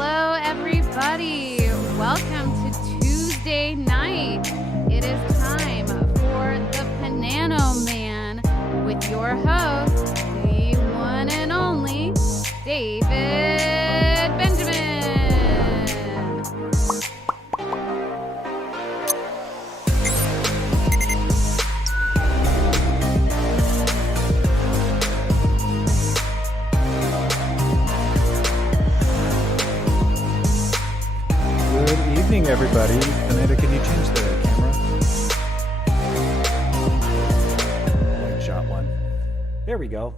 Hello, everybody. Welcome to Tuesday night. It is time for the Panano Man with your host, the one and only David Benjamin. Good evening, everybody. Amanda, can you change the camera? White shot one. There we go.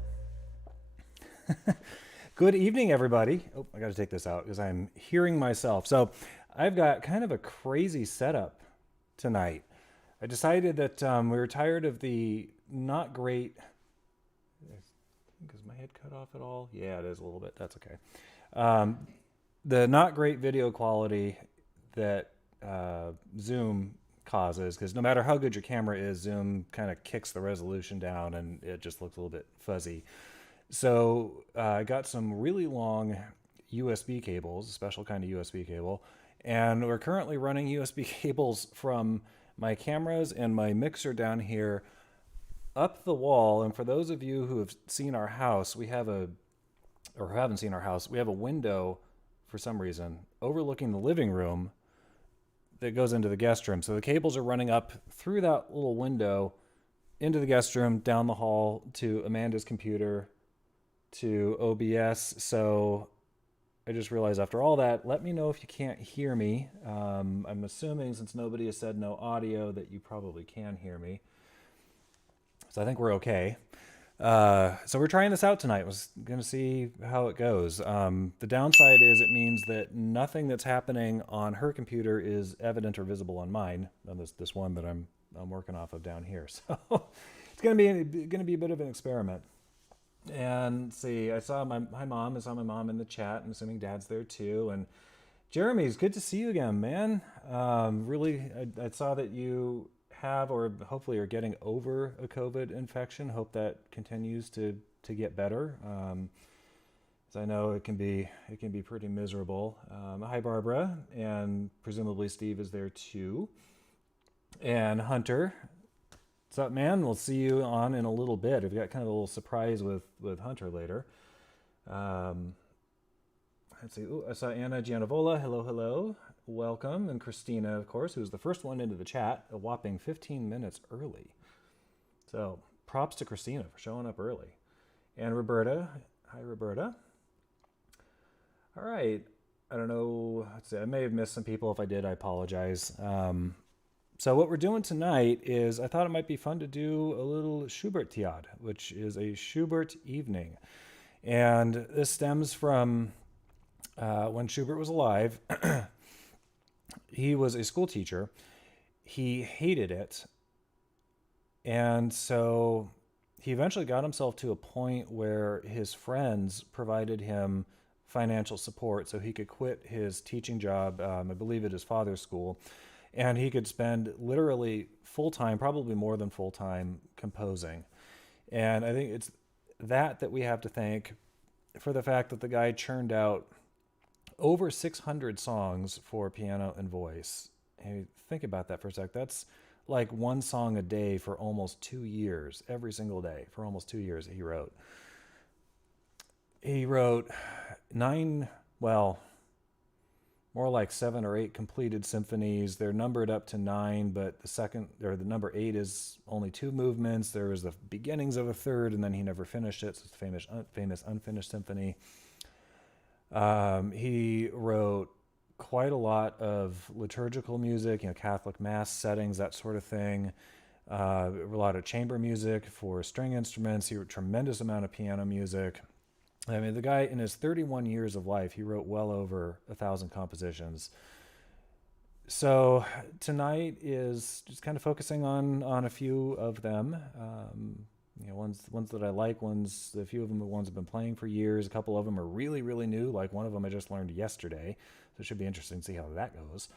Good evening, everybody. Oh, I got to take this out because I'm hearing myself. So I've got kind of a crazy setup tonight. I decided that we were tired of the not great... Is my head cut off at all? Yeah, it is a little bit. That's okay. The not great video quality that Zoom causes, because no matter how good your camera is, Zoom kind of kicks the resolution down and it just looks a little bit fuzzy. So I got some really long USB cables, a special kind of USB cable, and we're currently running USB cables from my cameras and my mixer down here up the wall. And for those of you who have seen our house, we have or haven't seen our house, we have a window for some reason overlooking the living room that goes into the guest room. So the cables are running up through that little window into the guest room, down the hall to Amanda's computer, to OBS. So I just realized after all that, let me know if you can't hear me. I'm assuming since nobody has said no audio that you probably can hear me. So I think we're okay. So we're trying this out tonight. We're going to see how it goes. The downside is it means that nothing that's happening on her computer is evident or visible on mine, on this one that I'm working off of down here. So it's going to be a bit of an experiment. And see, I saw my mom. I saw my mom in the chat. I'm assuming Dad's there too. And Jeremy, it's good to see you again, man. Really, I saw that you have or hopefully are getting over a COVID infection. Hope that continues to get better. As I know it can be pretty miserable. Hi Barbara, and presumably Steve is there too. And Hunter, what's up, man? We'll see you on in a little bit. We've got kind of a little surprise with Hunter later. Let's see. Ooh, I saw Anna Gianavola. Hello. Welcome. And Christina, of course, who's the first one into the chat, a whopping 15 minutes early. So props to Christina for showing up early. And Roberta. Hi, Roberta. All right. I don't know. Let's see. I may have missed some people. If I did, I apologize. So what we're doing tonight is I thought it might be fun to do a little Schubertiade, which is a Schubert evening. And this stems from when Schubert was alive. He was a school teacher. He hated it. And so he eventually got himself to a point where his friends provided him financial support so he could quit his teaching job, I believe at his father's school, and he could spend literally full-time, probably more than full-time, composing. And I think it's that we have to thank for the fact that the guy churned out over 600 songs for piano and voice. Hey, think about that for a sec. That's like one song a day for almost 2 years, every single day for almost 2 years he wrote. He wrote more like 7 or 8 completed symphonies. They're numbered up to 9, but the number 8 is only 2 movements. There was the beginnings of a third, and then he never finished it. So it's the famous unfinished symphony. He wrote quite a lot of liturgical music, Catholic mass settings, that sort of thing. A lot of chamber music for string instruments. He wrote a tremendous amount of piano music. I mean, the guy, in his 31 years of life, he wrote well over 1,000 compositions. So tonight is just kind of focusing on a few of them. Ones that I like, a few of them are ones I've been playing for years. A couple of them are really, really new. Like one of them I just learned yesterday. So it should be interesting to see how that goes.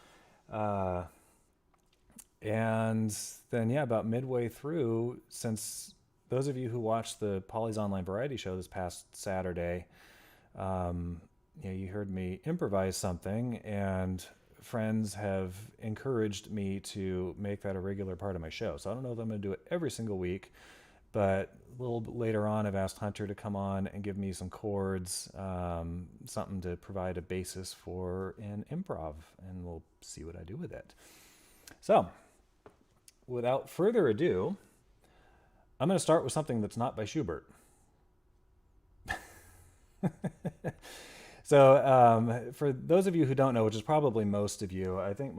And then, about midway through, since those of you who watched the Polly's Online Variety Show this past Saturday, you heard me improvise something, and friends have encouraged me to make that a regular part of my show. So I don't know if I'm going to do it every single week, but a little bit later on, I've asked Hunter to come on and give me some chords, something to provide a basis for an improv, and we'll see what I do with it. So, without further ado, I'm going to start with something that's not by Schubert. So, for those of you who don't know, which is probably most of you, I think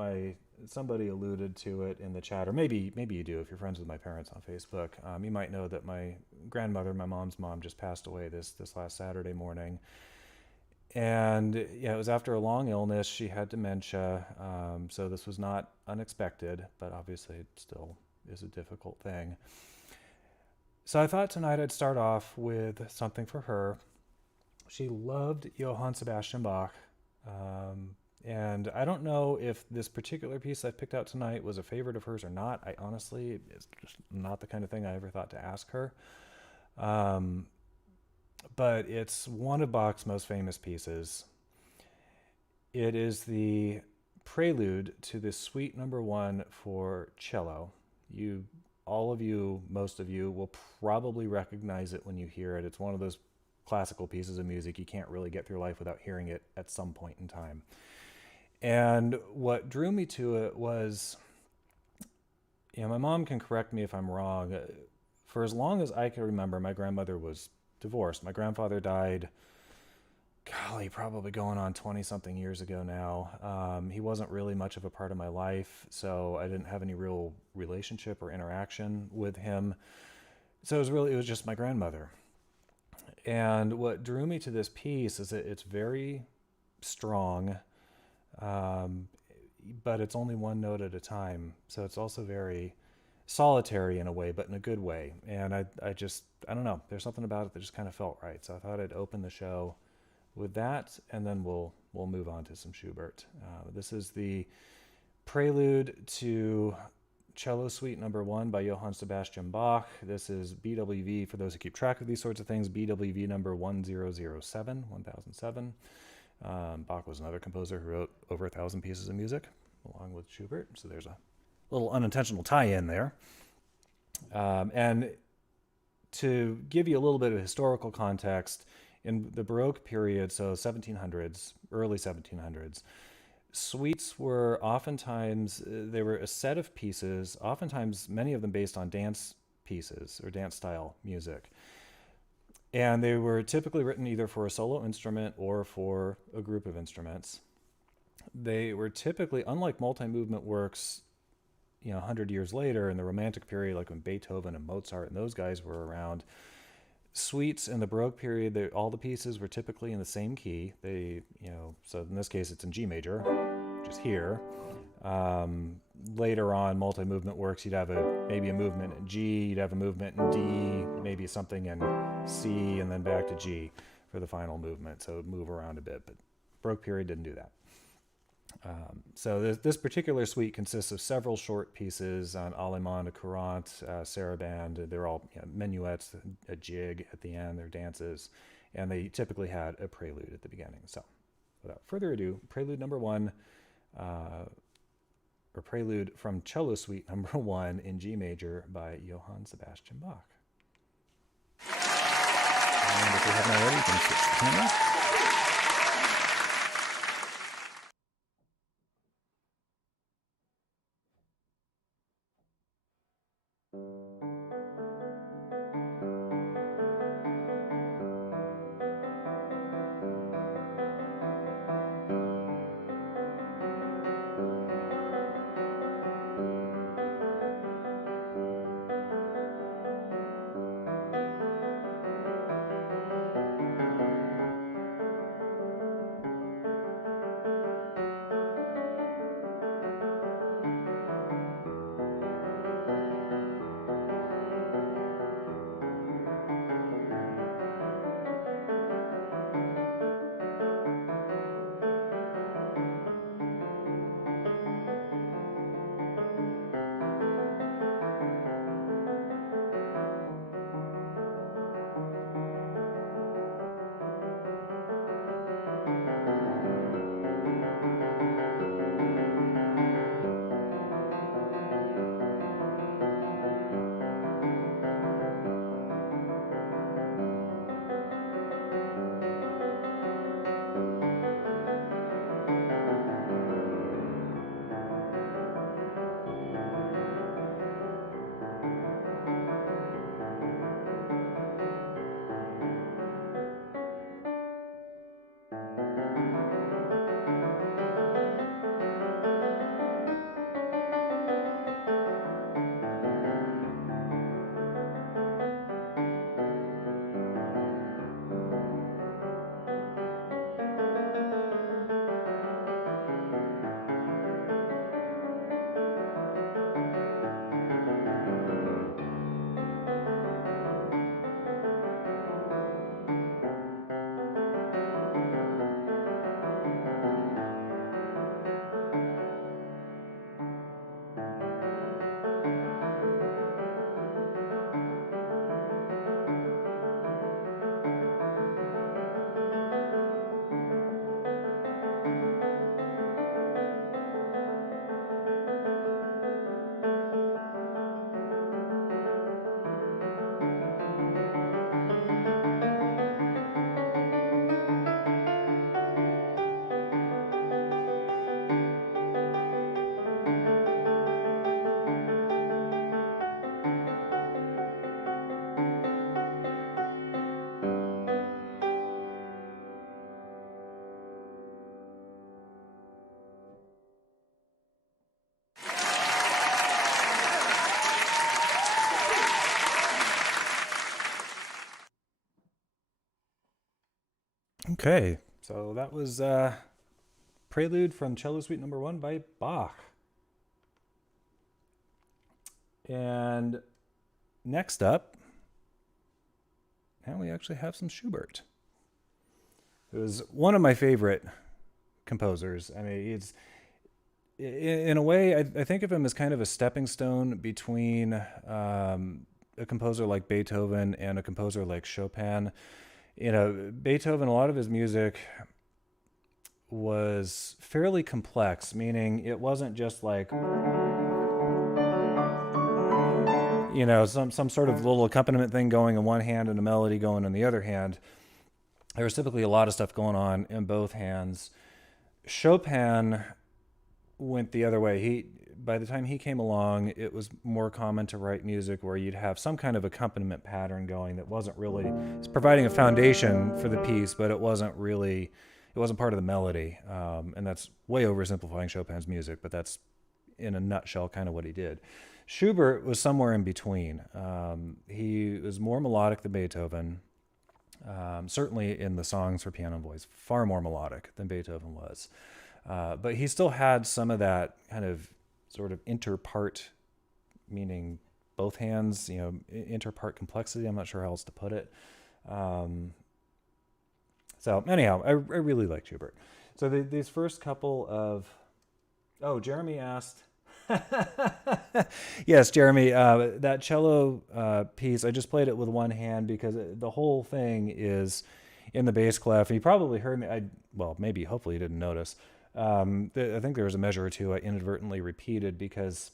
somebody alluded to it in the chat, or maybe you do if you're friends with my parents on Facebook. You might know that my grandmother, my mom's mom, just passed away this last Saturday morning. And yeah, it was after a long illness. She had dementia, so this was not unexpected, but obviously it still is a difficult thing. So I thought tonight I'd start off with something for her. She loved Johann Sebastian Bach, and I don't know if this particular piece I picked out tonight was a favorite of hers or not. I honestly, it's just not the kind of thing I ever thought to ask her. But it's one of Bach's most famous pieces. It is the prelude to the Suite Number 1 for cello. All of you, most of you, will probably recognize it when you hear it. It's one of those classical pieces of music you can't really get through life without hearing it at some point in time. And what drew me to it was, my mom can correct me if I'm wrong. For as long as I can remember, my grandmother was divorced. My grandfather died, probably going on 20-something years ago now. He wasn't really much of a part of my life, so I didn't have any real relationship or interaction with him. So it was just my grandmother. And what drew me to this piece is that it's very strong, but it's only one note at a time. So it's also very solitary in a way, but in a good way. And I don't know, there's something about it that just kind of felt right. So I thought I'd open the show with that, and then we'll move on to some Schubert. This is the prelude to Cello Suite Number 1 by Johann Sebastian Bach. This is BWV, for those who keep track of these sorts of things, BWV number 1007. Bach was another composer who wrote over 1,000 pieces of music, along with Schubert. So there's a little unintentional tie-in there. And to give you a little bit of historical context, in the Baroque period, so 1700s, early 1700s, suites were oftentimes, they were a set of pieces, oftentimes many of them based on dance pieces or dance style music. And they were typically written either for a solo instrument or for a group of instruments. They were typically, unlike multi-movement works, 100 years later in the Romantic period, like when Beethoven and Mozart and those guys were around, suites in the Baroque period, all the pieces were typically in the same key. So in this case, it's in G major, which is here. Later on, multi-movement works, you'd have maybe a movement in G, you'd have a movement in D, maybe something in C, and then back to G for the final movement. So it'd move around a bit, but Baroque period didn't do that. So this particular suite consists of several short pieces on allemande, a courante, sarabande. They're all minuets, a jig at the end. They're dances, and they typically had a prelude at the beginning. So, without further ado, Prelude Number 1, or Prelude from Cello Suite Number 1 in G major by Johann Sebastian Bach. And if you haven't already, you can switch the camera. Okay, so that was Prelude from Cello Suite Number 1 by Bach. And next up, now we actually have some Schubert. It was one of my favorite composers. I mean, it's in a way, I think of him as kind of a stepping stone between a composer like Beethoven and a composer like Chopin. Beethoven, a lot of his music was fairly complex, meaning it wasn't just like, some sort of little accompaniment thing going in one hand and a melody going in the other hand. There was typically a lot of stuff going on in both hands. Chopin went the other way. By the time he came along, it was more common to write music where you'd have some kind of accompaniment pattern going that wasn't really, it's providing a foundation for the piece, but it wasn't part of the melody. And that's way oversimplifying Chopin's music, but that's in a nutshell kind of what he did. Schubert was somewhere in between. He was more melodic than Beethoven. Certainly in the songs for piano and voice, far more melodic than Beethoven was. But he still had some of that kind of sort of interpart, meaning both hands, interpart complexity. I'm not sure how else to put it. So anyhow, I really like Schubert. So these first couple of, Jeremy asked, yes, Jeremy, that cello piece, I just played it with one hand because the whole thing is in the bass clef. And you probably heard me, hopefully you didn't notice. I think there was a measure or two I inadvertently repeated because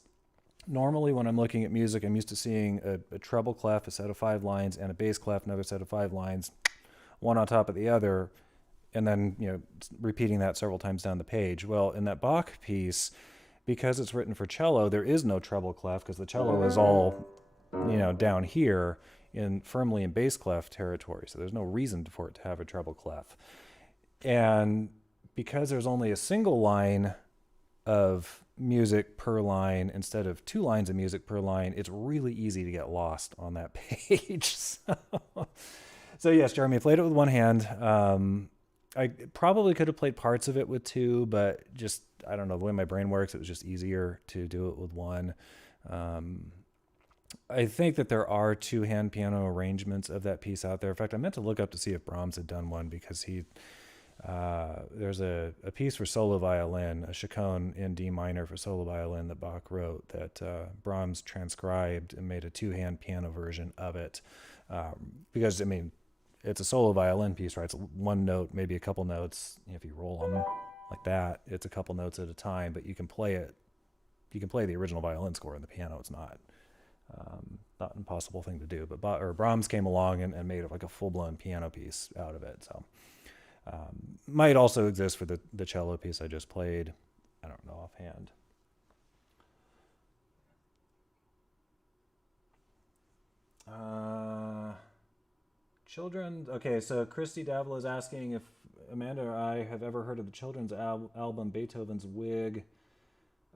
normally when I'm looking at music, I'm used to seeing a treble clef, a set of 5 lines, and a bass clef, another set of 5 lines, one on top of the other, and then, repeating that several times down the page. Well, in that Bach piece, because it's written for cello, there is no treble clef because the cello is all, down here firmly in bass clef territory. So there's no reason for it to have a treble clef. And because there's only a single line of music per line instead of 2 lines of music per line, it's really easy to get lost on that page. So yes, Jeremy, I played it with one hand. I probably could have played parts of it with 2, but just, I don't know, the way my brain works, it was just easier to do it with 1. I think that there are 2-hand piano arrangements of that piece out there. In fact, I meant to look up to see if Brahms had done one because there's a piece for solo violin, a chaconne in D minor for solo violin that Bach wrote that Brahms transcribed and made a 2-hand piano version of it. Because, it's a solo violin piece, right? It's one note, maybe a couple notes. If you roll them like that, it's a couple notes at a time, but you can play it. You can play the original violin score on the piano. It's not an impossible thing to do. But Brahms came along and made it like a full-blown piano piece out of it. So might also exist for the cello piece I just played. I don't know offhand. Children. Okay, so Christy Davila is asking if Amanda or I have ever heard of the children's album Beethoven's Wig.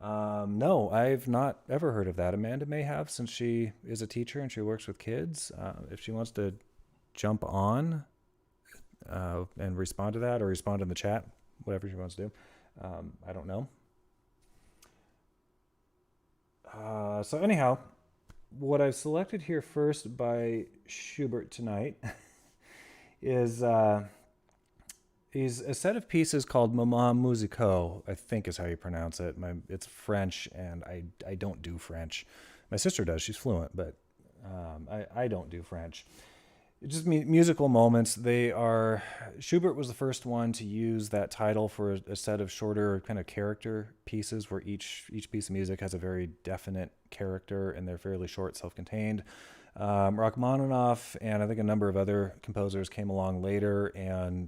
No, I've not ever heard of that. Amanda may have, since she is a teacher and she works with kids. If she wants to jump on and respond to that or respond in the chat, whatever she wants to do. I don't know. So anyhow, what I've selected here first by Schubert tonight is a set of pieces called Moments Musicaux, I think is how you pronounce it. It's French, and I don't do French. My sister does. She's fluent, but I don't do French. It's just musical moments. Schubert was the first one to use that title for a set of shorter kind of character pieces where each piece of music has a very definite character and they're fairly short, self-contained. Rachmaninoff and I think a number of other composers came along later and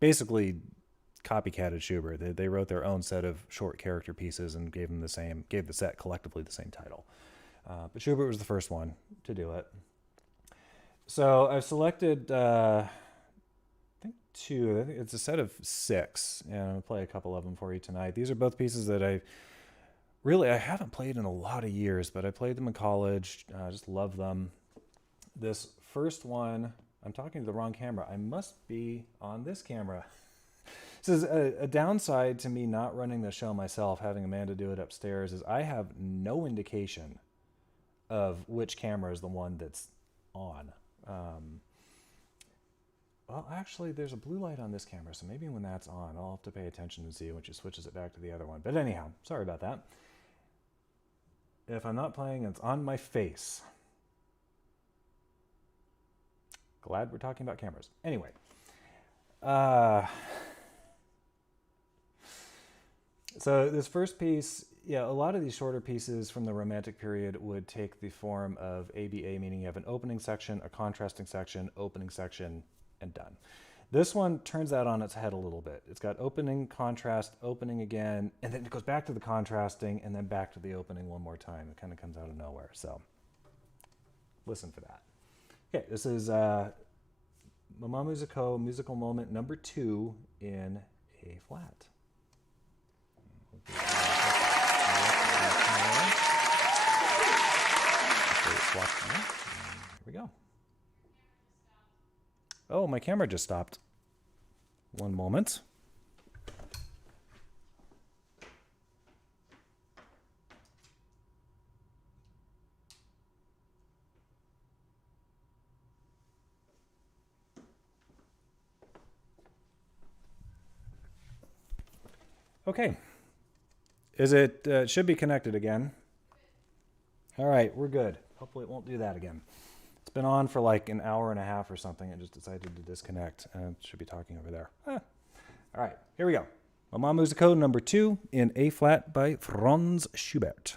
basically copycatted Schubert. They wrote their own set of short character pieces and gave the set collectively the same title. But Schubert was the first one to do it. So I've selected, I think 2. I think it's a set of 6, and I'm going to play a couple of them for you tonight. These are both pieces that I haven't played in a lot of years, but I played them in college. I just love them. This first one, I'm talking to the wrong camera. I must be on this camera. This is a downside to me not running the show myself, having Amanda do it upstairs, is I have no indication of which camera is the one that's on. Well, actually, there's a blue light on this camera, so maybe when that's on, I'll have to pay attention and see when she switches it back to the other one. But anyhow, sorry about that. If I'm not playing, it's on my face. Glad we're talking about cameras. Anyway. So this first piece, yeah, a lot of these shorter pieces from the Romantic period would take the form of ABA, meaning you have an opening section, a contrasting section, opening section, and done. This one turns that on its head a little bit. It's got opening, contrast, opening again, and then it goes back to the contrasting, and then back to the opening one more time. It kind of comes out of nowhere, so listen for that. Okay, this is Mama Musico, musical moment number 2 in A flat. Here we go. Oh, my camera just stopped. One moment. Okay. Is it should be connected again? All right, we're good. Hopefully it won't do that again. It's been on for like an hour and a half or something. It just decided to disconnect. Should be talking over there. All right, here we go. Mama Musico number 2 in A flat by Franz Schubert.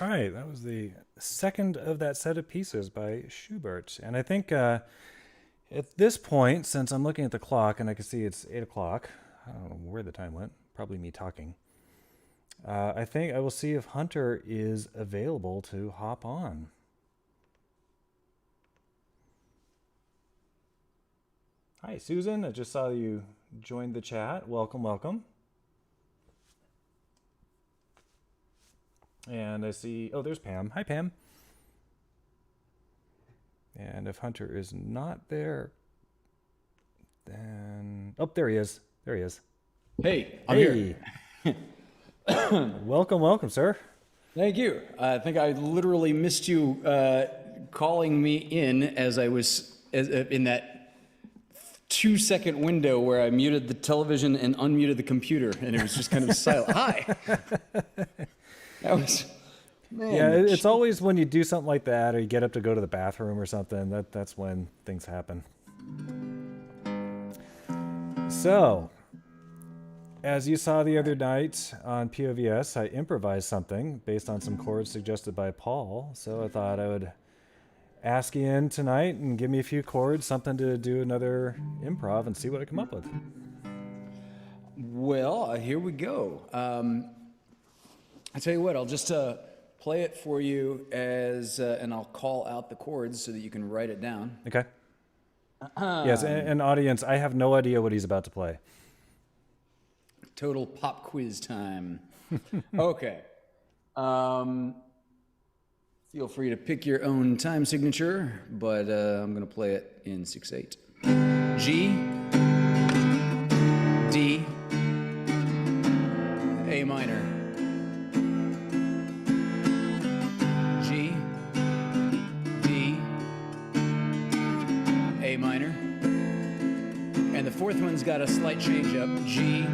All right, that was the second of that set of pieces by Schubert. And I think at this point, since I'm looking at the clock and I can see it's 8 o'clock, I don't know where the time went, probably me talking. I think I will see if Hunter is available to hop on. Hi, Susan. I just saw you joined the chat. Welcome, welcome. And I see, oh, there's Pam. Hi, Pam. And if Hunter is not there, then, oh, there he is. There he is. Hey, I'm here. Welcome, welcome, sir. Thank you. I think I literally missed you calling me in as I was in that 2-second window where I muted the television and unmuted the computer, and it was just kind of silent. Hi. That was, man. Yeah, it's always when you do something like that, or you get up to go to the bathroom or something, that's when things happen. So, as you saw the other night on POVS, I improvised something based on some chords suggested by Paul. So I thought I would ask you in tonight and give me a few chords, something to do another improv and see what I come up with. Well, here we go. I tell you what, I'll just play it for you as, and I'll call out the chords so that you can write it down. Okay. Yes, and audience, I have no idea what he's about to play. Total pop quiz time. Okay. Feel free to pick your own time signature, but I'm going to play it in 6/8. G, D, A minor. G, D, A minor. And the fourth one's got a slight change up. G,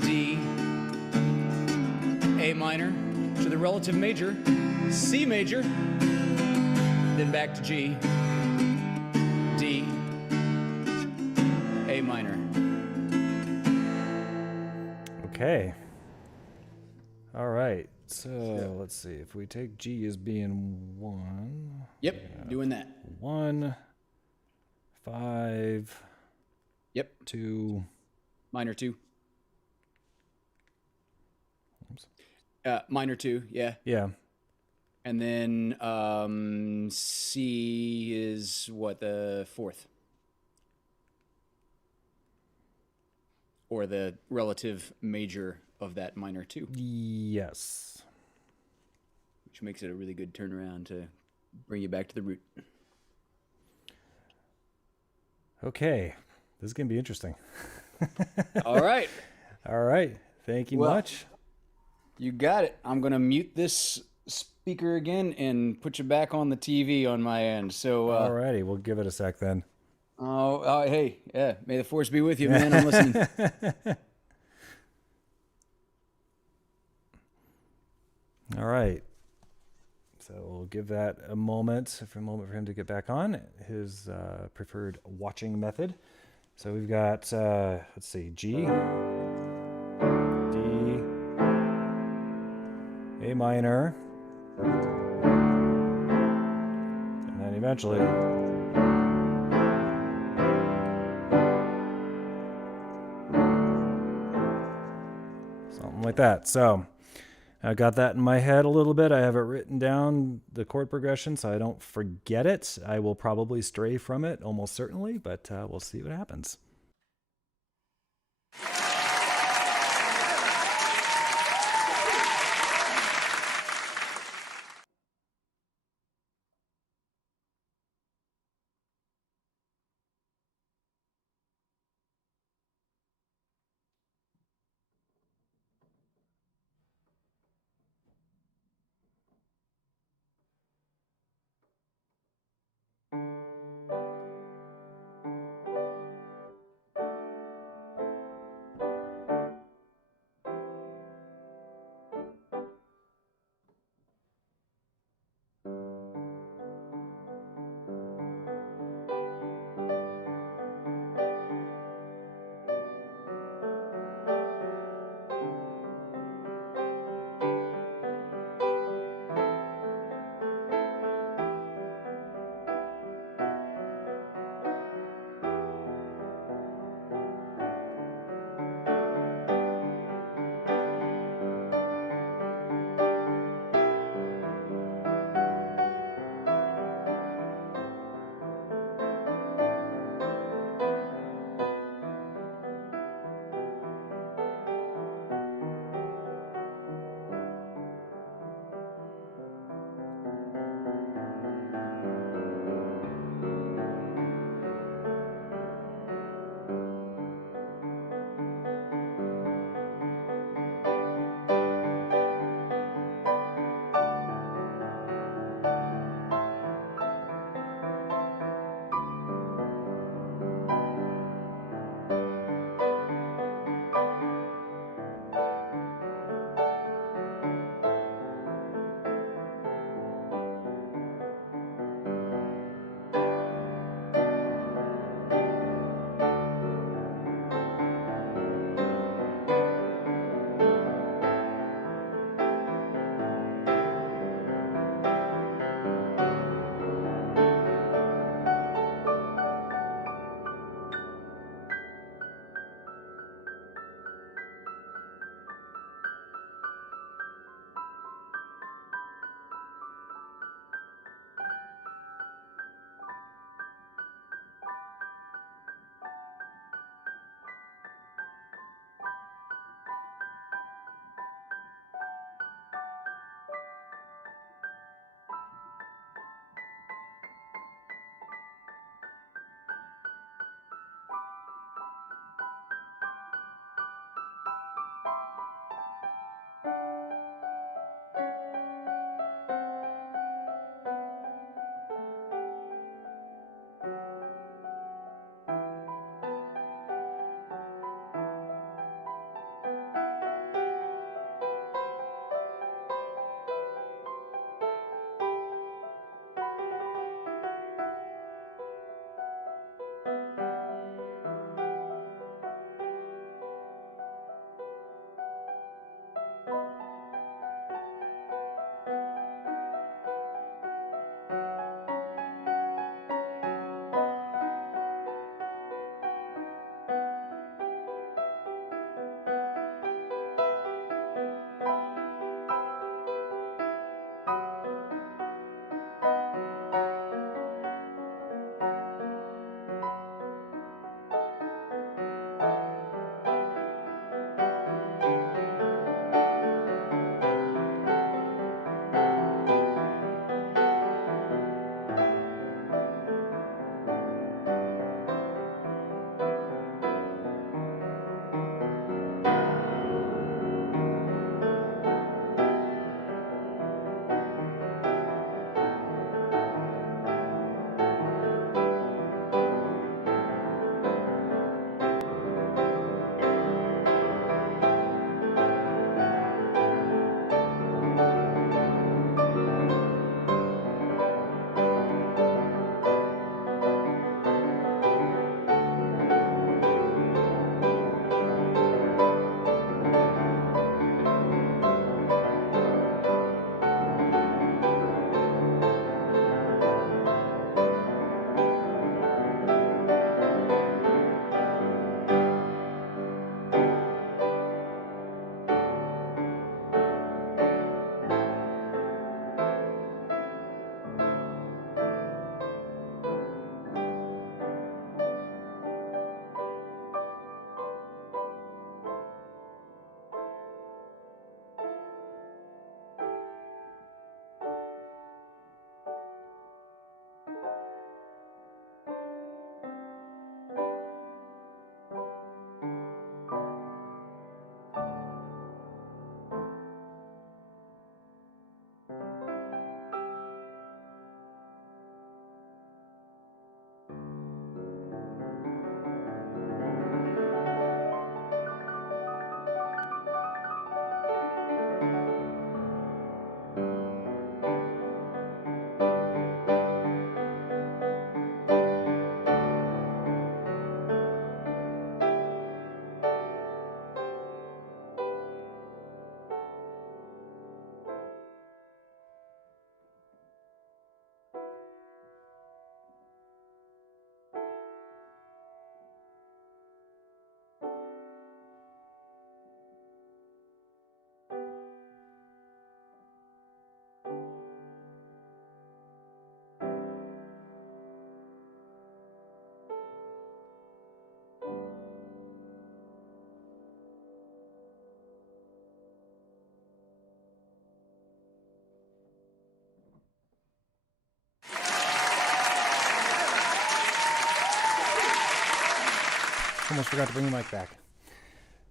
D, A minor to the relative major, C major, then back to G, D, A minor. Okay. All right. So let's see. If we take G as being 1. Yep, doing that. 1, 5. Yep. 2. Minor 2. Oops. Minor 2, yeah. Yeah. And then C is what, the fourth? Or the relative major of that minor 2. Yes. Which makes it a really good turnaround to bring you back to the root. Okay. This is going to be interesting. All right. All right. Thank you much. You got it. I'm going to mute this speaker again and put you back on the TV on my end. So, all righty. We'll give it a sec then. Hey, yeah. May the force be with you, man. I'm listening. All right. So we'll give that a moment for him to get back on his preferred watching method. So we've got, let's see, G, D, A minor, and then eventually something like that. So I got that in my head a little bit. I have it written down, the chord progression, so I don't forget it. I will probably stray from it, almost certainly, but we'll see what happens. almost forgot to bring the mic back.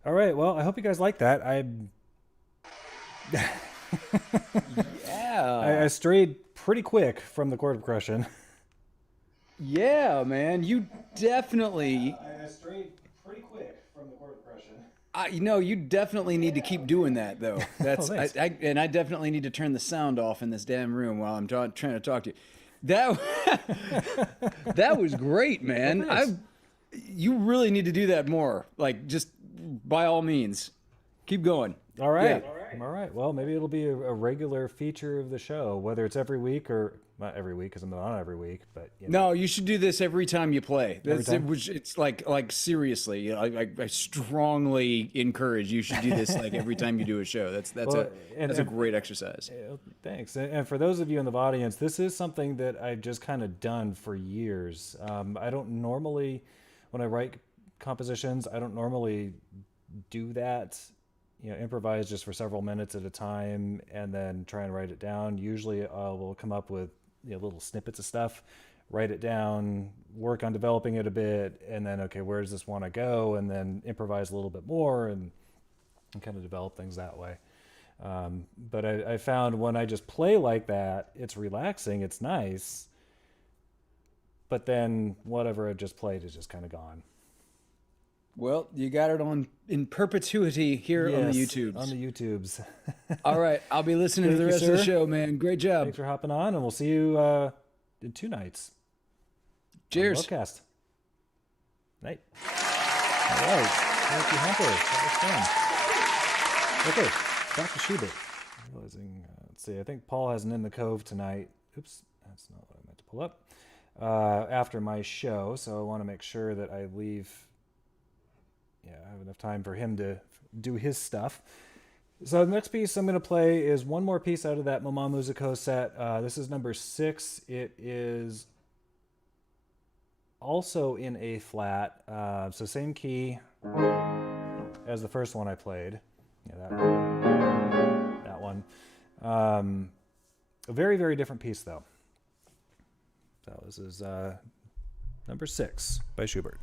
All right, well, I hope you guys like that. I strayed pretty quick from the chord progression. Yeah, man, you definitely. I strayed pretty quick from the chord progression. You definitely need to keep doing that, though. That's Oh, thanks. I definitely need to turn the sound off in this damn room while I'm trying to talk to you. That that was great, man. Oh, thanks. You really need to do that more. Like, just by all means, keep going. All right. Yeah. All right. Well, maybe it'll be a regular feature of the show, whether it's every week or not every week because I'm not on every week. But No, you should do this every time you play. time? It's like seriously. I strongly encourage you should do this like every time you do a show. That's a great exercise. Thanks. And for those of you in the audience, this is something that I've just kind of done for years. I don't normally, when I write compositions, I don't normally do that. Improvise just for several minutes at a time and then try and write it down. Usually we'll come up with little snippets of stuff, write it down, work on developing it a bit, and then, okay, where does this want to go? And then improvise a little bit more and kind of develop things that way. But I found when I just play like that, it's relaxing, it's nice, but then whatever I just played is just kind of gone. Well, you got it in perpetuity here on the YouTubes. On the YouTubes. All right, I'll be listening to the rest of the show, man. Great job. Thanks for hopping on, and we'll see you in 2 nights. Cheers. Podcast. Night. All right. Thank you, Hunter. That was fun. Okay, back to Schubert. Realizing, let's see, I think Paul has an In the Cove tonight. Oops, that's not what I meant to pull up. After my show, so I want to make sure that I leave... I have enough time for him to do his stuff. So the next piece I'm going to play is one more piece out of that Moment Musico set. This is number 6. It is also in A flat, so same key as the first one I played. That one. A very, very different piece, though. So this is number 6 by Schubert.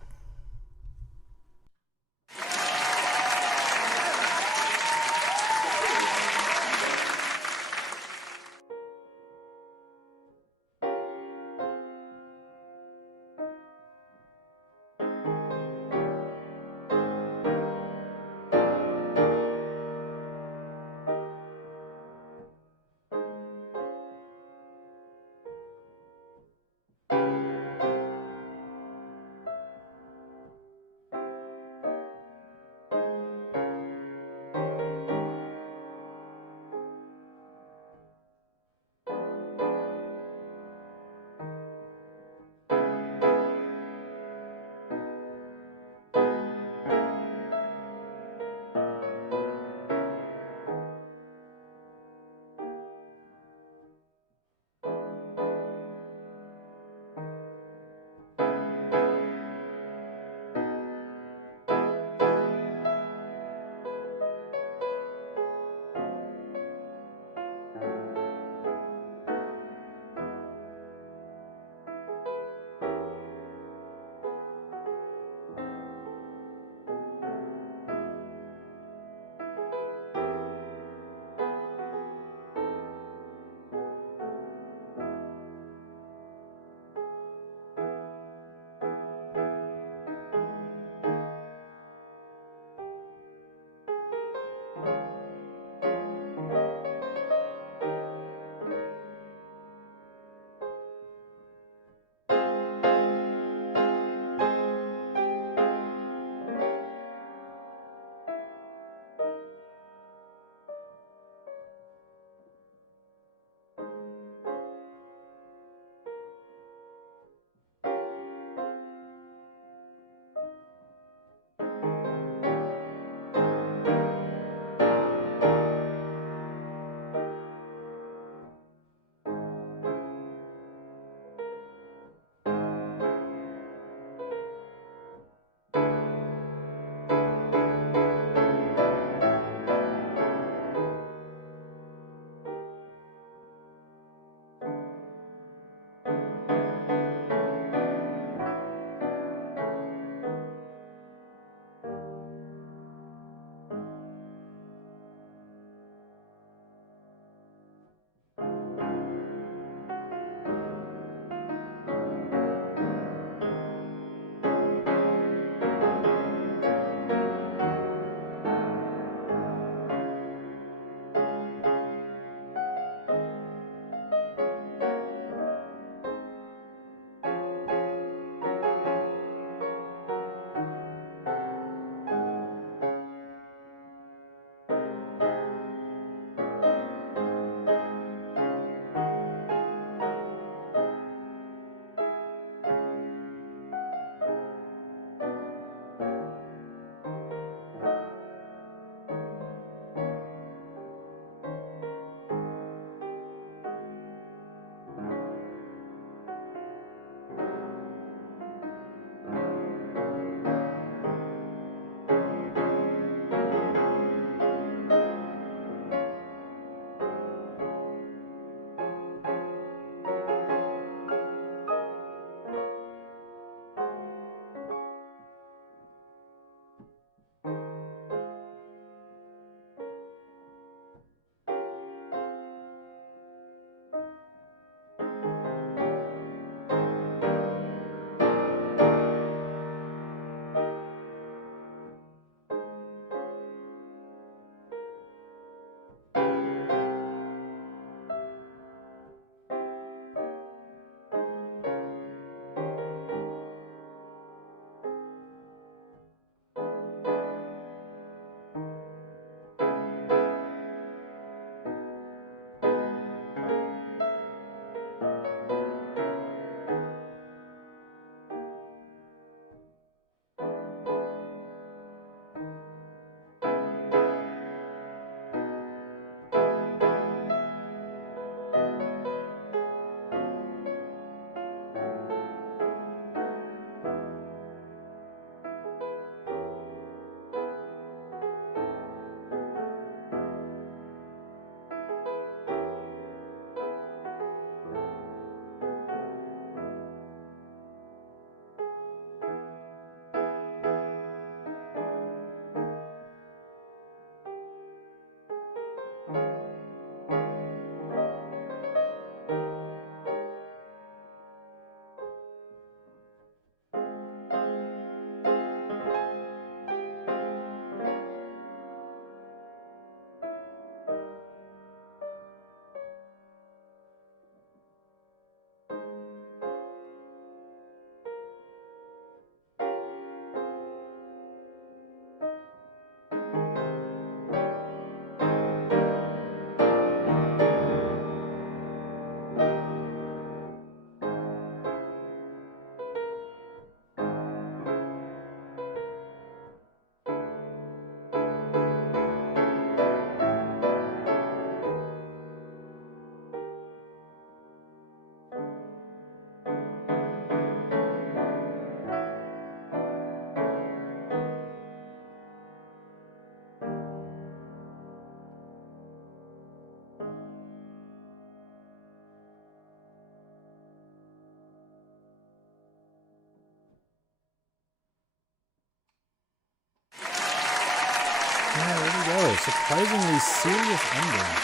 go. Surprisingly serious ending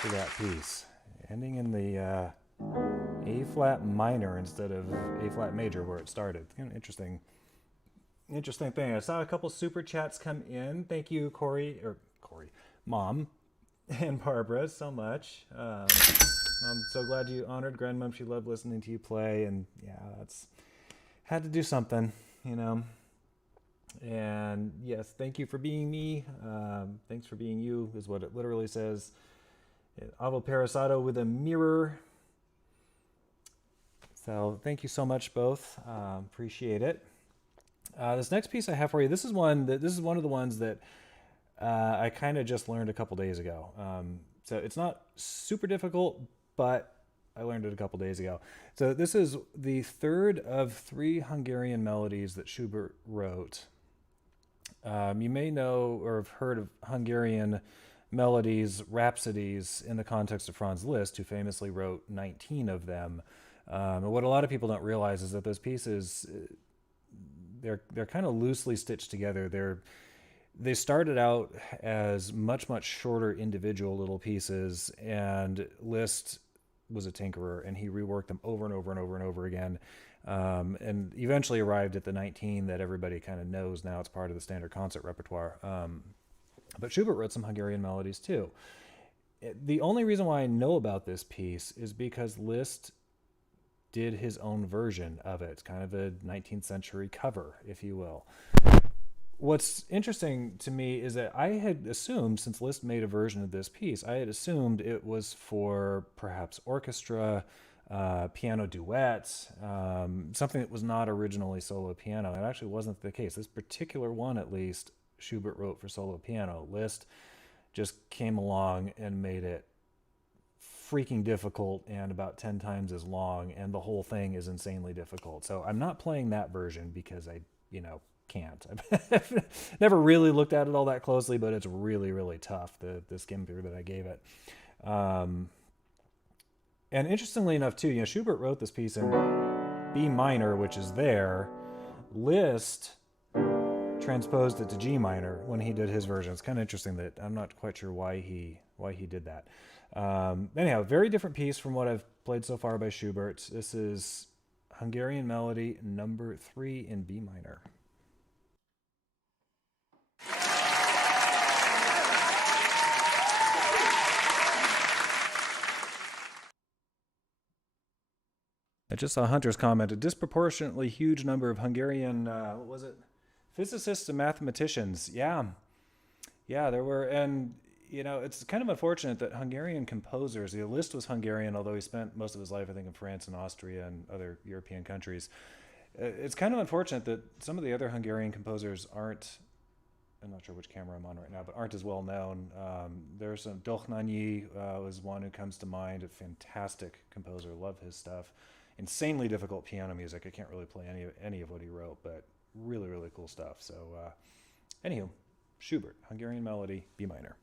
to that piece. Ending in the A flat minor instead of A flat major where it started. Kind of interesting thing. I saw a couple super chats come in. Thank you, Mom, and Barbara, so much. I'm so glad you honored Grandmom. She loved listening to you play, and yeah, that's had to do something, you know. And yes, thank you for being me. Thanks for being you is what it literally says. Avo Parasado with a mirror. So thank you so much, both. Appreciate it. This next piece I have for you. This is one of the ones that I kind of just learned a couple days ago. So it's not super difficult, but I learned it a couple days ago. So this is the third of 3 Hungarian melodies that Schubert wrote. You may know or have heard of Hungarian melodies, rhapsodies in the context of Franz Liszt, who famously wrote 19 of them. And what a lot of people don't realize is that those pieces, they're kind of loosely stitched together. They started out as much shorter individual little pieces, and Liszt was a tinkerer, and he reworked them over and over again, and eventually arrived at the 19 that everybody kind of knows now. It's part of the standard concert repertoire. But Schubert wrote some Hungarian melodies too. The only reason why I know about this piece is because Liszt did his own version of it. It's kind of a 19th century cover, if you will. What's interesting to me is that I had assumed, since Liszt made a version of this piece, I had assumed it was for perhaps orchestra, piano duet, something that was not originally solo piano. It actually wasn't the case. This particular one, at least, Schubert wrote for solo piano. Liszt just came along and made it freaking difficult and about 10 times as long, and the whole thing is insanely difficult. So I'm not playing that version because I, can't. I've never really looked at it all that closely, but it's really tough, the skim through that I gave it. And interestingly enough too, Schubert wrote this piece in B minor, which is there. Liszt transposed it to G minor when he did his version. It's kind of interesting that I'm not quite sure why he did that. Anyhow, very different piece from what I've played so far by Schubert. This is Hungarian Melody number 3 in B minor. I just saw Hunter's comment, a disproportionately huge number of Hungarian, physicists and mathematicians. Yeah, there were, and it's kind of unfortunate that Hungarian composers, Liszt was Hungarian, although he spent most of his life, I think, in France and Austria and other European countries. It's kind of unfortunate that some of the other Hungarian composers aren't, I'm not sure which camera I'm on right now, but aren't as well known. There's some, Dolchnányi was one who comes to mind, a fantastic composer, love his stuff. Insanely difficult piano music. I can't really play any of what he wrote, but really cool stuff. So, anywho, Schubert, Hungarian Melody, B minor.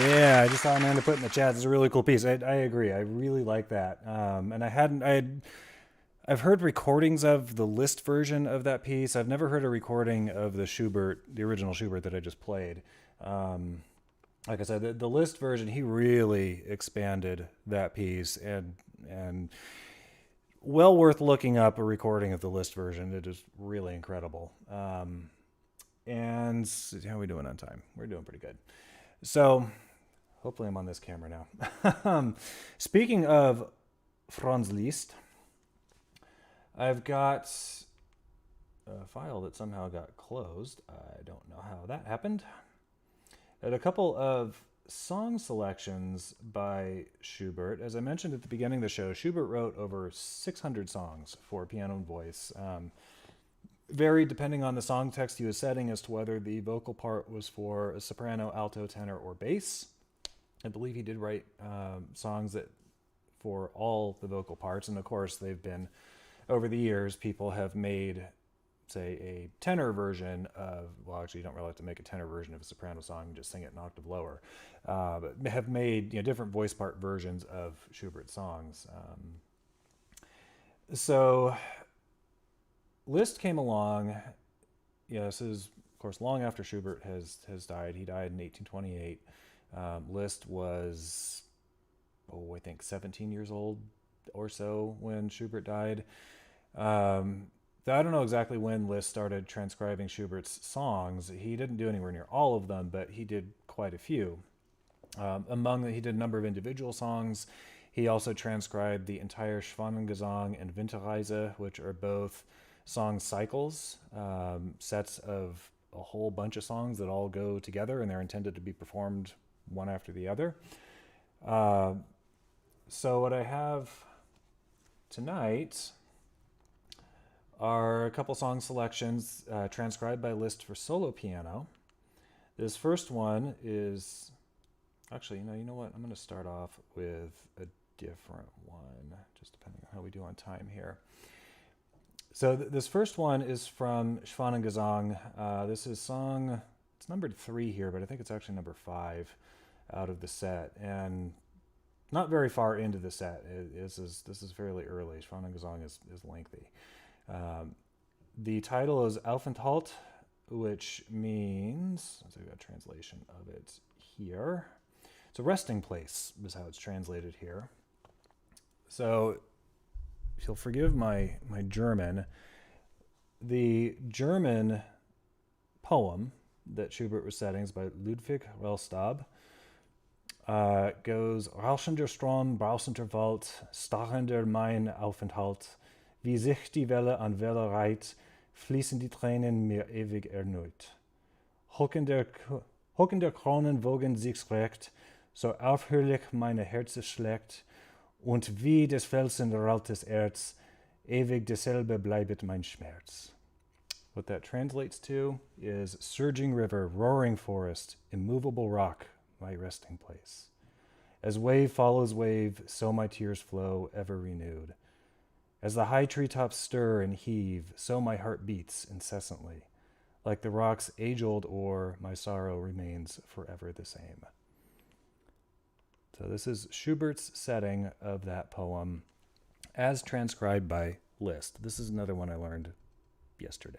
Yeah, I just saw Amanda put in the chat. It's a really cool piece. I agree. I really like that. And I've heard recordings of the Liszt version of that piece. I've never heard a recording of the Schubert, the original Schubert that I just played. Like I said, the Liszt version, he really expanded that piece, and well worth looking up a recording of the Liszt version. It is really incredible. And how are we doing on time? We're doing pretty good. So hopefully I'm on this camera now. Speaking of Franz Liszt, I've got a file that somehow got closed. I don't know how that happened. And a couple of song selections by Schubert. As I mentioned at the beginning of the show, Schubert wrote over 600 songs for piano and voice. Varied depending on the song text he was setting as to whether the vocal part was for a soprano, alto, tenor, or bass. I believe he did write songs that for all the vocal parts, and of course they've been, over the years, people have made, say, a tenor version of, well, actually you don't really have to make a tenor version of a soprano song, you just sing it an octave lower, but have made different voice part versions of Schubert songs. So Liszt came along, this is, of course, long after Schubert has died. He died in 1828. Liszt was, I think 17 years old or so when Schubert died. I don't know exactly when Liszt started transcribing Schubert's songs. He didn't do anywhere near all of them, but he did quite a few. Among them, he did a number of individual songs. He also transcribed the entire Schwanengesang and Winterreise, which are both song cycles, sets of a whole bunch of songs that all go together, and they're intended to be performed one after the other. So what I have tonight are a couple song selections transcribed by Liszt for solo piano. This first one is, actually, you know what? I'm going to start off with a different one, just depending on how we do on time here. So this first one is from Schwanengesang. This is song, it's numbered 3 here, but I think it's actually number 5 out of the set, and not very far into the set. This is fairly early. Schwanengesang is lengthy. The title is Aufenthalt, which means, so we've got a translation of it here. It's a resting place, is how it's translated here. So, if you'll forgive my German, the German poem that Schubert was setting is by Ludwig Rellstab. Goes, Rauschender Strom, brausender Wald, stachender mein Aufenthalt, wie sich die Welle an Welle reiht, fließen die Tränen mir ewig erneut. Hockender Kronen wogen sich's recht, so aufhörlich meine Herze schlägt, und wie des Felsen raltes Erz, ewig derselbe bleibet mein Schmerz. What that translates to is surging river, roaring forest, immovable rock, my resting place. As wave follows wave, so my tears flow, ever renewed. As the high treetops stir and heave, so my heart beats incessantly. Like the rock's age-old ore, my sorrow remains forever the same. So this is Schubert's setting of that poem as transcribed by Liszt. This is another one I learned yesterday.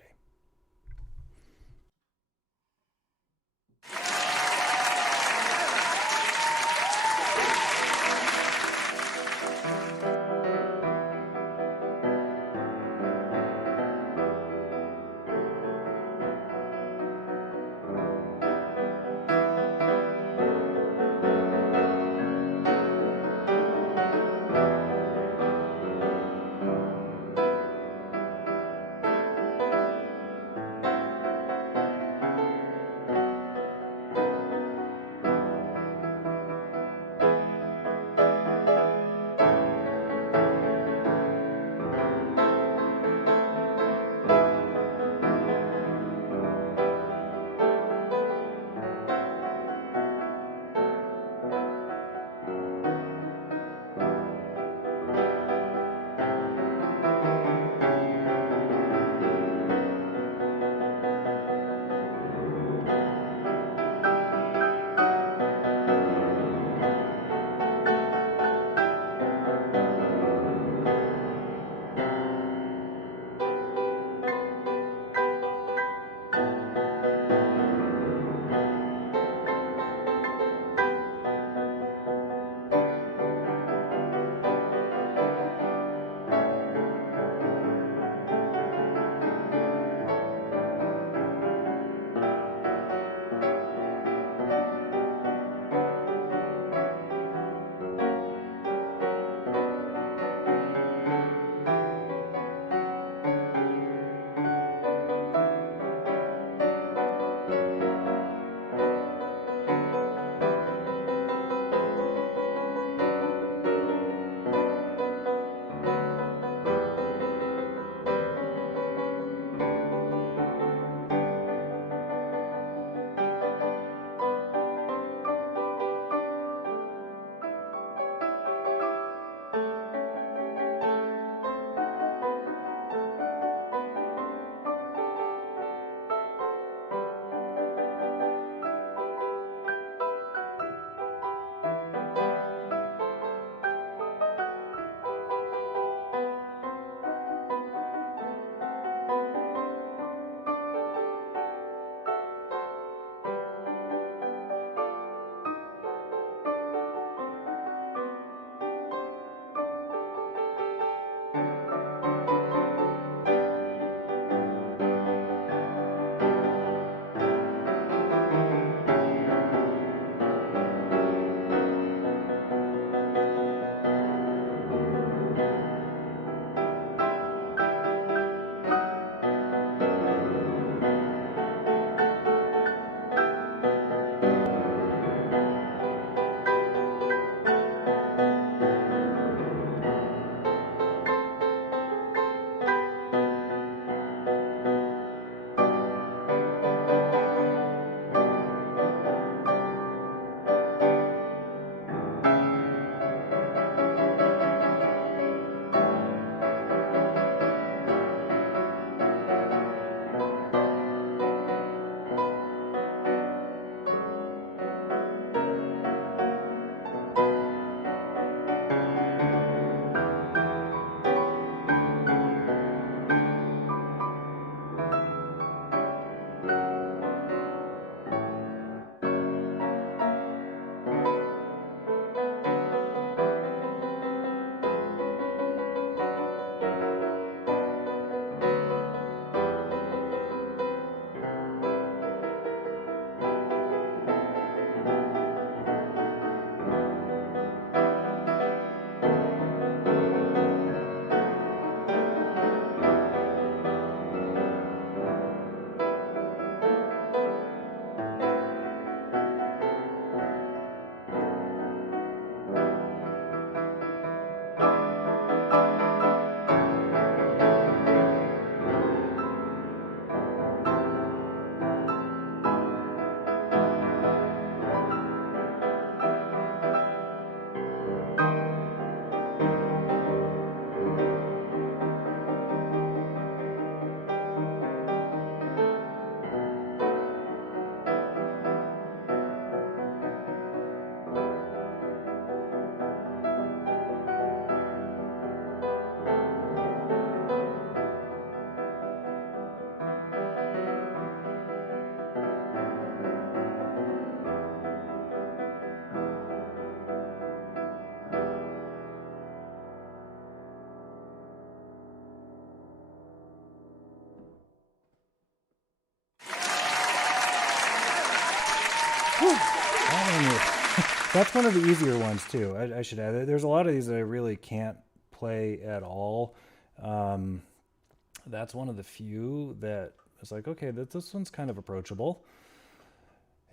That's one of the easier ones too. I should add. There's a lot of these that I really can't play at all. That's one of the few that it's like, okay, this one's kind of approachable.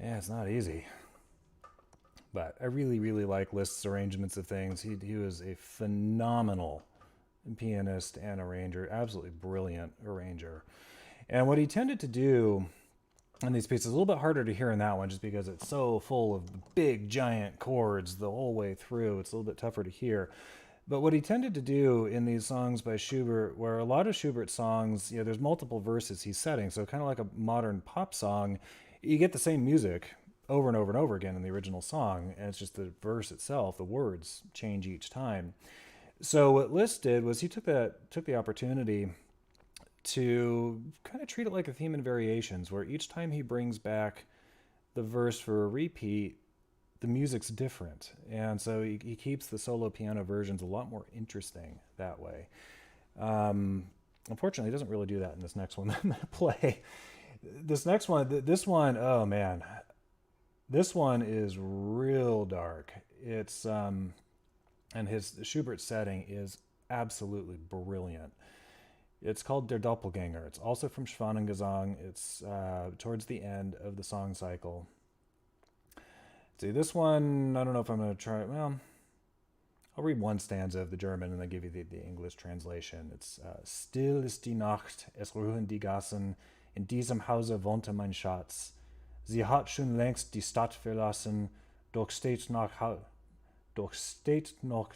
Yeah, it's not easy. But I really, really like Liszt's arrangements of things. He was a phenomenal pianist and arranger, absolutely brilliant arranger. And what he tended to do in these pieces, a little bit harder to hear in that one just because it's so full of big, giant chords the whole way through. It's a little bit tougher to hear. But what he tended to do in these songs by Schubert, where a lot of Schubert's songs, there's multiple verses he's setting, so kind of like a modern pop song, you get the same music over and over and over again in the original song, and it's just the verse itself, the words change each time. So what Liszt did was he took the opportunity to kind of treat it like a theme in variations, where each time he brings back the verse for a repeat, the music's different. And so he keeps the solo piano versions a lot more interesting that way. Unfortunately, he doesn't really do that in this next one that I'm going to play. This one, oh man. This one is real dark. It's, and his Schubert setting is absolutely brilliant. It's called Der Doppelgänger. It's also from Schwanengesang. It's towards the end of the song cycle. See, this one, I don't know if I'm going to try. Well, I'll read one stanza of the German and then give you the English translation. It's Still ist die Nacht, es ruhen die Gassen, in diesem Hause wohnte mein Schatz. Sie hat schon längst die Stadt verlassen, doch steht noch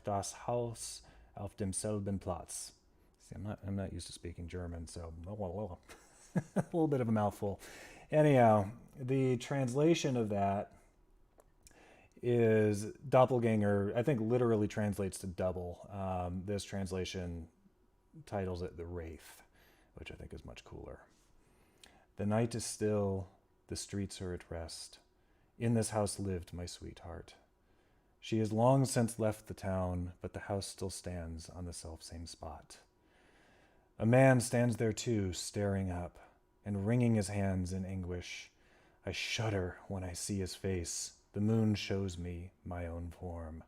das Haus auf demselben Platz. See, I'm not used to speaking German, so a little bit of a mouthful. Anyhow, the translation of that is Doppelganger. I think literally translates to double. This translation titles it The Wraith, which I think is much cooler. The night is still, the streets are at rest. In this house lived my sweetheart. She has long since left the town, but the house still stands on the selfsame spot. A man stands there too, staring up and wringing his hands in anguish. I shudder when I see his face. The moon shows me my own form.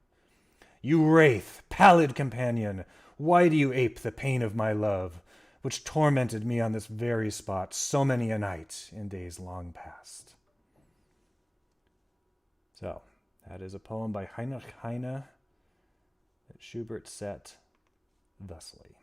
You wraith, pallid companion, why do you ape the pain of my love, which tormented me on this very spot so many a night in days long past? So, that is a poem by Heinrich Heine that Schubert set thusly.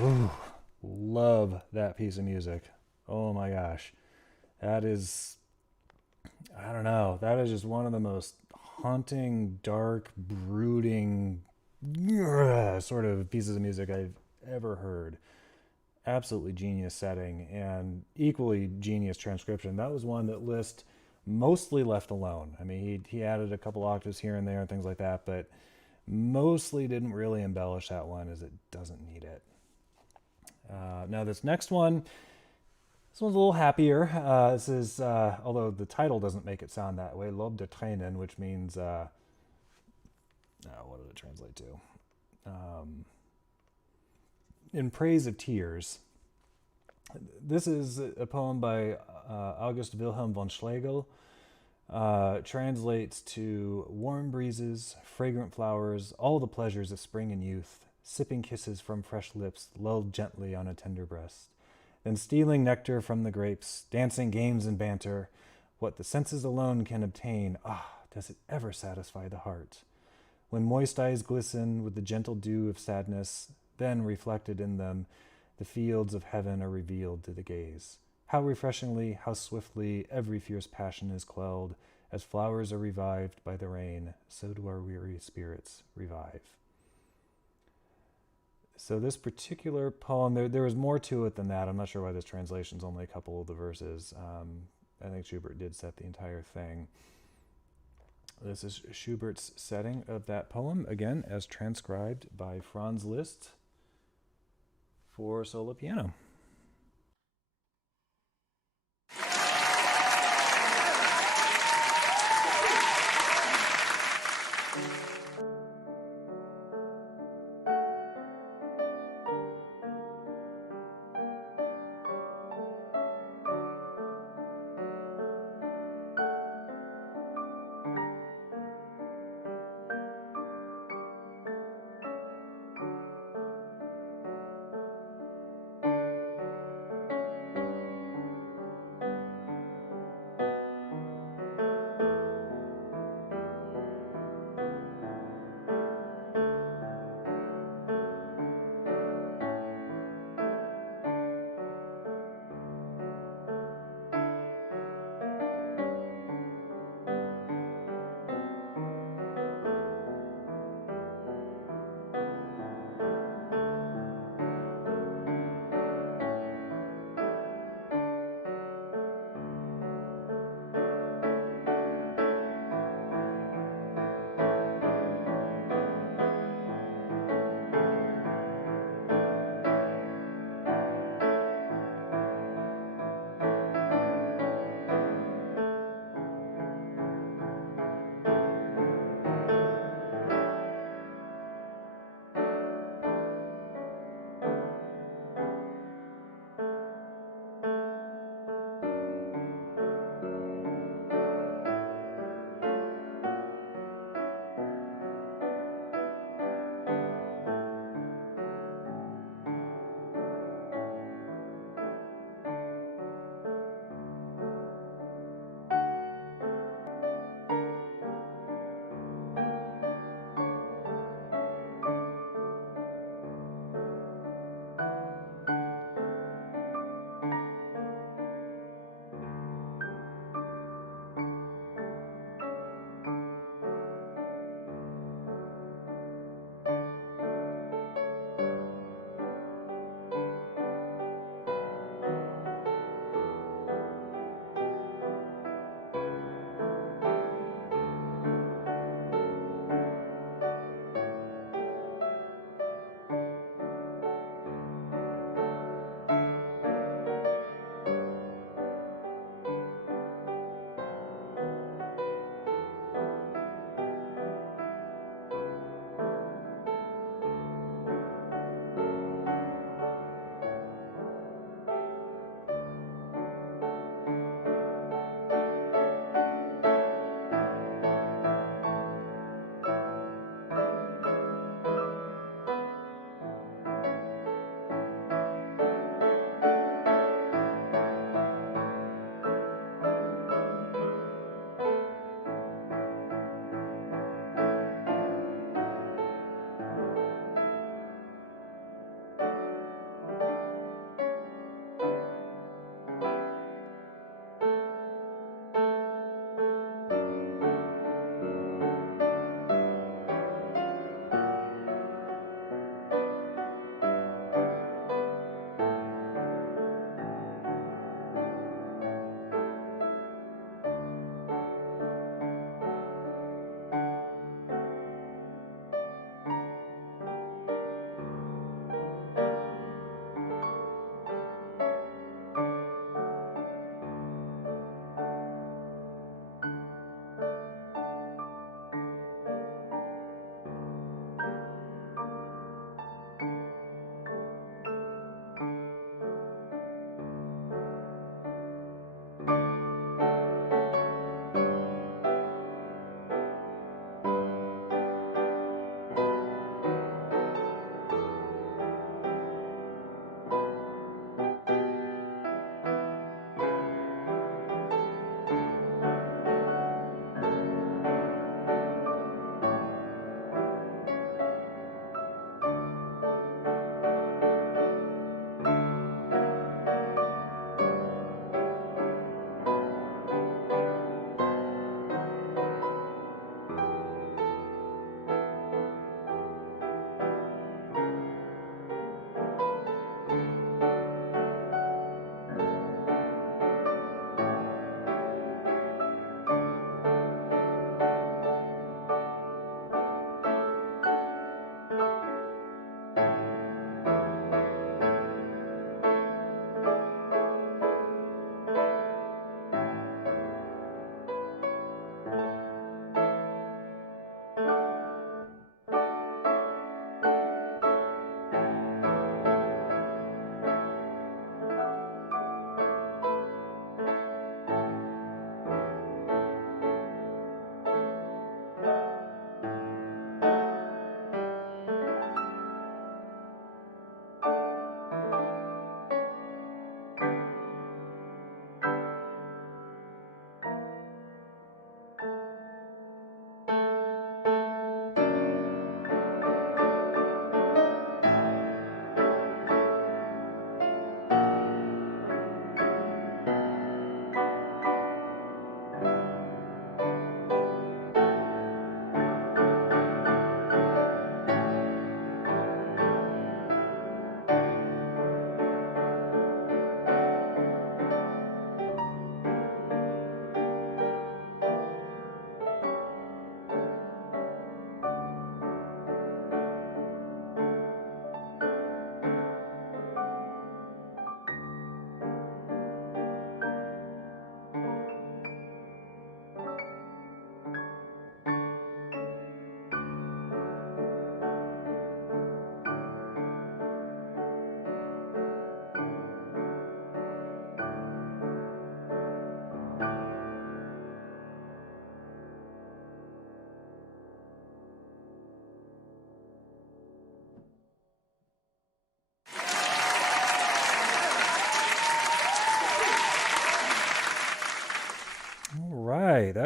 Ooh, love that piece of music. Oh my gosh. That is, I don't know, that is just one of the most haunting, dark, brooding sort of pieces of music I've ever heard. Absolutely genius setting and equally genius transcription. That was one that Liszt mostly left alone. I mean, he added a couple octaves here and there and things like that, but mostly didn't really embellish that one as it doesn't need it. Now this next one, this one's a little happier. This is, although the title doesn't make it sound that way, Lob de Tränen, which means, what did it translate to? In Praise of Tears. This is a poem by August Wilhelm von Schlegel. Translates to warm breezes, fragrant flowers, all the pleasures of spring and youth, sipping kisses from fresh lips lulled gently on a tender breast, then stealing nectar from the grapes, dancing games and banter, what the senses alone can obtain, does it ever satisfy the heart? When moist eyes glisten with the gentle dew of sadness, then reflected in them, the fields of heaven are revealed to the gaze. How refreshingly, how swiftly every fierce passion is quelled. As flowers are revived by the rain, so do our weary spirits revive. So this particular poem, there was more to it than that. I'm not sure why this translation's only a couple of the verses. I think Schubert did set the entire thing. This is Schubert's setting of that poem, again, as transcribed by Franz Liszt for solo piano.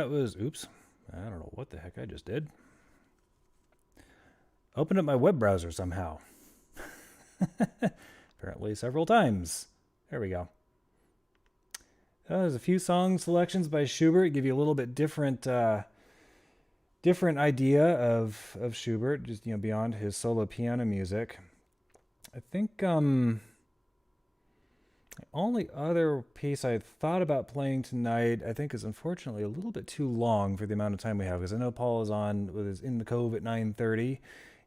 that was, oops, I don't know what the heck I just did. Opened up my web browser somehow. Apparently several times. There we go. There's a few song selections by Schubert. Give you a little bit different idea of Schubert, just beyond his solo piano music. I think the only other piece I thought about playing tonight, I think, is unfortunately a little bit too long for the amount of time we have, because I know Paul is on with his In the Cove at 9:30,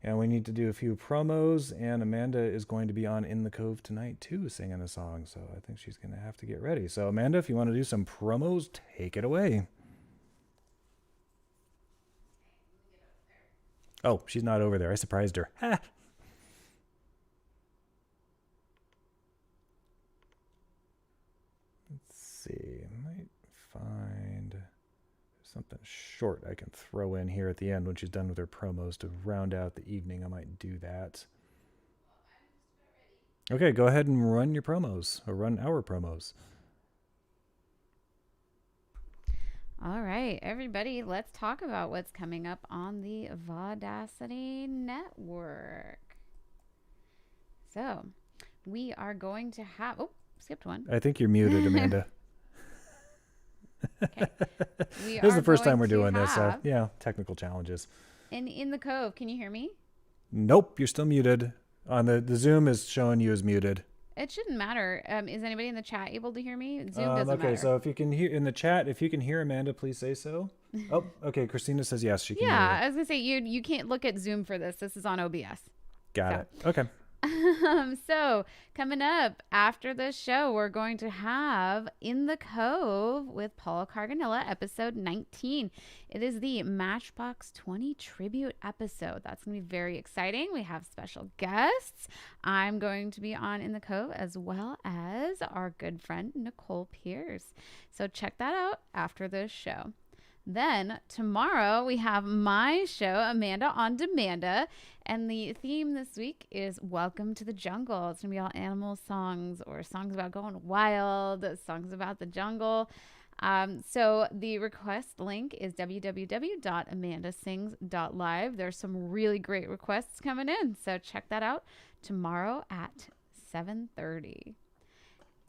and we need to do a few promos, and Amanda is going to be on In the Cove tonight too, singing a song, so I think she's going to have to get ready. So Amanda, if you want to do some promos, take it away. Oh, she's not over there. I surprised her. Ha! Let's see. I might find something short I can throw in here at the end when she's done with her promos to round out the evening. I might do that. Okay, go ahead and run your promos, or run our promos. All right, everybody, let's talk about what's coming up on the Vaudacity network. So, we are going to have... Oh, skipped one. I think you're muted, Amanda. Okay. This is the first time we're doing this, so yeah, technical challenges. In the Cove, can you hear me? Nope, you're still muted. On the Zoom is showing you as muted. It shouldn't matter. Is anybody in the chat able to hear me? Zoom doesn't matter. Okay, so if you can hear in the chat, if you can hear Amanda, please say so. Oh, okay. Christina says yes, she can hear you. I was gonna say you can't look at Zoom for this. This is on OBS. Got it. Okay. So coming up after the show, we're going to have In the Cove with Paul Carganilla, episode 19. It is the Matchbox 20 tribute episode. That's going to be very exciting. We have special guests. I'm going to be on In the Cove, as well as our good friend Nicole Pierce. So check that out after the show. Then tomorrow we have my show, Amanda on Demanda, and the theme this week is Welcome to the Jungle. It's going to be all animal songs, or songs about going wild, songs about the jungle. So the request link is www.amandasings.live. There's some really great requests coming in, so check that out tomorrow at 7:30.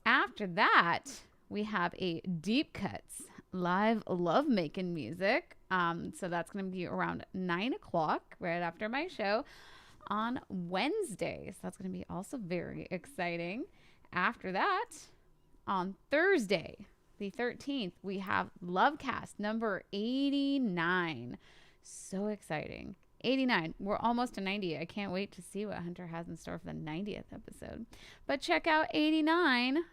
After that, we have a Deep Cuts live lovemaking music. So that's going to be around 9 o'clock, right after my show on Wednesday. So that's going to be also very exciting. After that, on Thursday, the 13th, we have Lovecast number 89. So exciting. 89. We're almost to 90. I can't wait to see what Hunter has in store for the 90th episode. But check out 89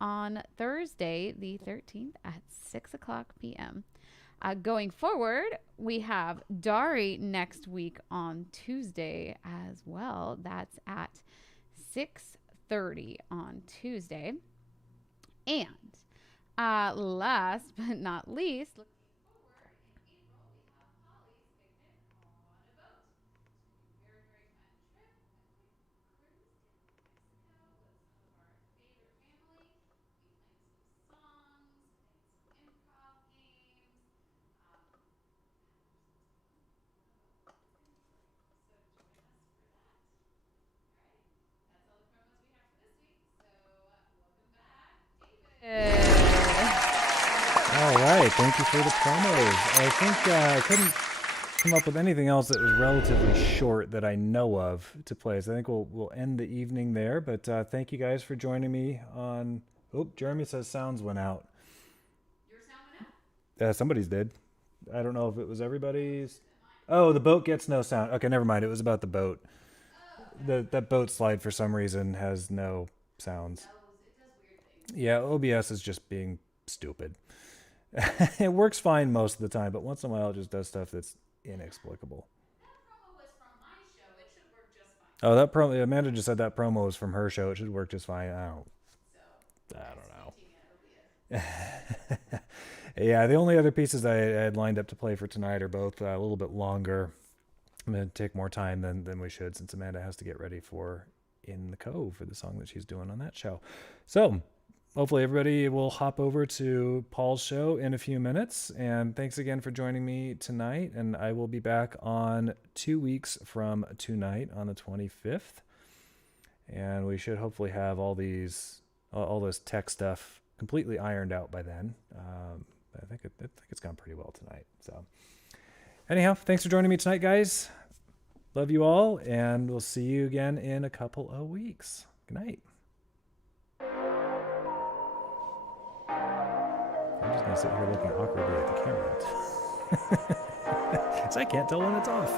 on Thursday, the 13th at 6 o'clock p.m. Going forward, we have Dari next week on Tuesday as well. That's at 6:30 on Tuesday. And last but not least, looking forward, in April, we have Holly's picnic on a boat. It's going to be a very, very fun trip, a quick cruise down to Mexico with some of our favorite family. We'll be playing some songs, playing some improv games. So join us for that. All right, that's all the promos we have for this week. So welcome back, David. All right. Thank you for the promos. I think I couldn't come up with anything else that was relatively short that I know of to play. So I think we'll end the evening there. But thank you guys for joining me on. Oh, Jeremy says sounds went out. Your sound went out? Somebody's did. I don't know if it was everybody's. Oh, the boat gets no sound. Okay, never mind. It was about the boat. That boat slide for some reason has no sounds. It does weird things. Yeah, OBS is just being stupid. It works fine most of the time, but once in a while it just does stuff that's inexplicable. That promo was from my show. It should work just fine. Oh, that promo. Amanda just said that promo was from her show. It should work just fine. I don't know. Yeah, the only other pieces I had lined up to play for tonight are both a little bit longer. I'm going to take more time than we should, since Amanda has to get ready for In the Cove for the song that she's doing on that show. So hopefully everybody will hop over to Paul's show in a few minutes. And thanks again for joining me tonight. And I will be back on 2 weeks from tonight on the 25th. And we should hopefully have all this tech stuff completely ironed out by then. I think it's gone pretty well tonight. So anyhow, thanks for joining me tonight, guys. Love you all, and we'll see you again in a couple of weeks. Good night. I'm just going to sit here looking awkwardly at the camera. Because I can't tell when it's off.